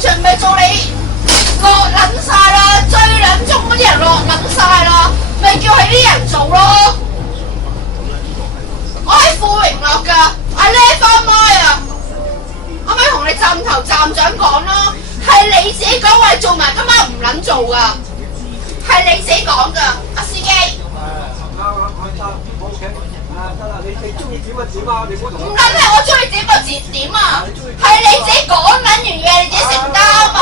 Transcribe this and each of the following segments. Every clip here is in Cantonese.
全咪做你落撚晒啦，最撚中嗰啲人落撚晒啦，咪叫佢啲人做咯。我喺富榮落㗎，阿叻翻媽啊！我咪同你站頭站長講咯，係你自己講話做埋，今晚唔撚做㗎，係你自己講㗎，阿司機。得啦，你中意點就點啊！你唔好同我唔撚係我中意點就點啊！係你自己講撚完嘢，你自己承擔啊！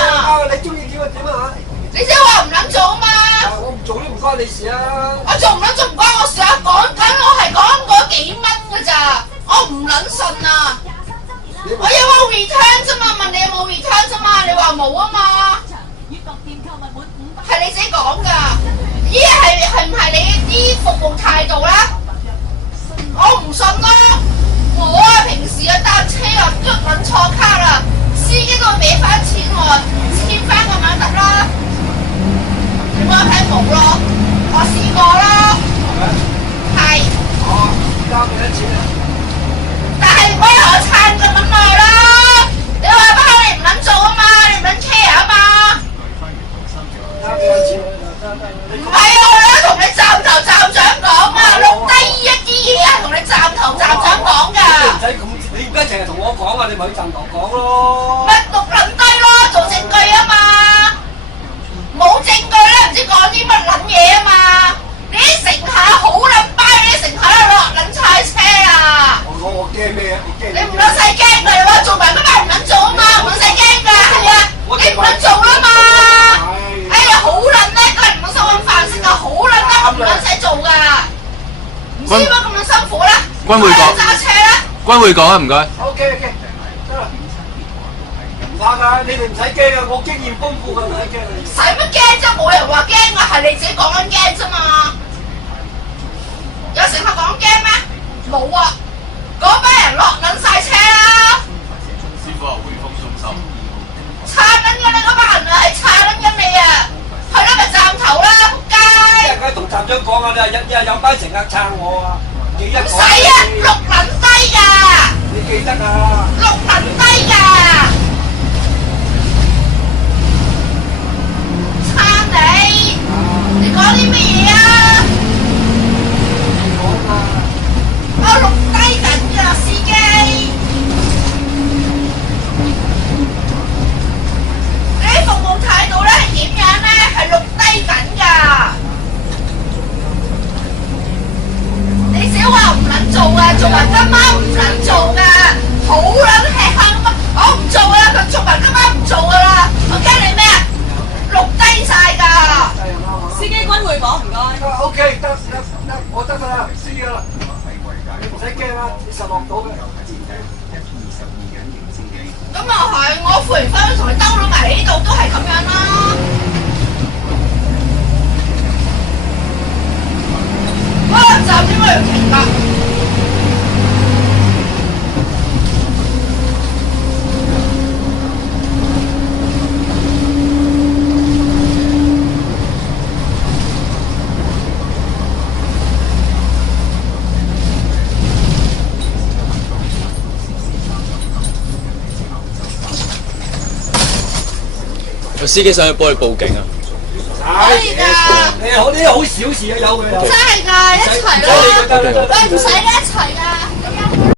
你中意點就點啊！你自己話唔撚做啊嘛！我唔做都唔關你事啊！我做唔撚做唔關我事啊！講緊我係講嗰幾蚊㗎咋，我唔撚信啊！我有冇 return 啫嘛？問你有冇 return 啫嘛？你話冇啊嘛？係你自己講㗎，依係唔係你啲服務態度咧？我唔信咯，我啊平時啊搭車啊腳撚錯卡啦，司機都會俾翻錢我，簽翻咁樣得啦。你冇睇冇咯，我試過咯，係。哦，交幾多錢啊？但係唔可以同我撐咁撚耐啦，你話不你唔撚做啊嘛，你唔撚 care 啊嘛。交幾多錢？唔係啊，我而家同你站頭站長講啊，錄低一啲嘢啊，同你站頭站長講㗎。你唔使咁，你而家淨係同我講啊，你咪去站頭講咯。咪錄撚低咯，做證據啊嘛。冇證據咧，唔知講啲乜撚嘢啊嘛。你啲乘客好撚巴，你啲乘客都落撚晒車啊。我驚咩啊？你唔撚使驚㗎，你話做埋乜嘢唔撚做啊嘛，唔撚使驚㗎，係啊，你唔撚做啦嘛。哎呀，好撚叻，個人唔好收咁飯食啊，好撚叻，我唔撚使做㗎。唔知乜咁撚辛苦咧？君會講。揸車咧？君會講啊，唔該。OK，得啦。唔怕㗎，你哋唔使驚啊，我經驗豐富㗎，唔使驚。使乜驚啫？冇人話驚啊，係你自己講緊驚啫嘛。有乘客講驚咩？冇啊，嗰班人落撚晒車啦。師傅話回覆中心。撐緊緊你嗰班人啊，係撐緊緊你啊！去啦咪站頭啦，仆街！即係佢同站長講啊，你有班乘客撐我啊，記得講。唔使啊，錄撚低㗎。你記得啊。錄撚低㗎。撐你！你講啲乜嘢啊？你講啊！我錄低緊㗎，司機。你啲服務態度咧係點樣咧？係錄低緊㗎。你少話唔撚做啊，做埋今晚唔撚做㗎，好撚吃香乜？我唔做啦，佢做埋今晚唔做㗎啦。我驚你咩啊？錄低晒㗎。司機君會講唔該。OK，得，我得㗎啦，知㗎啦。你唔使驚啦，你實落到嘅。咁又係，我富榮翻同你兜到埋呢度都係咁樣啦。嗰個站點解要停㗎？個司機上去幫你報警啊！可以㗎，你好啲好小事啊，有佢。真係㗎，一齊咯，喂唔使咧一齊㗎。